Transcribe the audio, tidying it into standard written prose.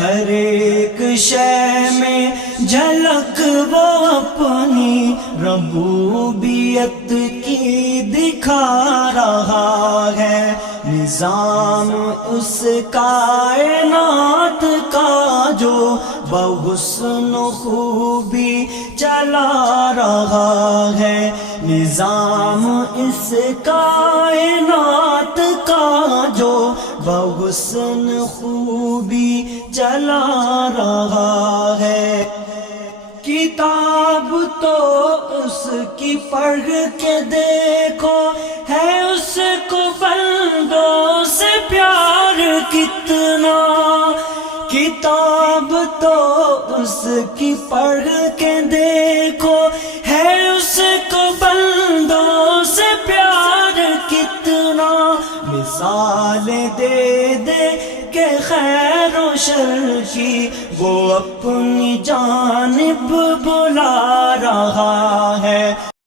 ہر ایک شے میں جھلک وہ اپنی ربوبیت کی دکھا رہا ہے، نظام اس کائنات کا جو بحسن خوبی چلا رہا ہے، نظام اس کائنات کا جو بحسن خوبی چلا رہا ہے۔ کتاب تو اس کی پڑھ کے دیکھو، ہے اس کو بندوں سے پیار کتنا، کتاب تو اس کی پڑھ کے دیکھو، ہے اس کو بندوں سے پیار کتنا، مثال دے دے کہ خیر و شر کی وہ اپنی جانب بلا رہا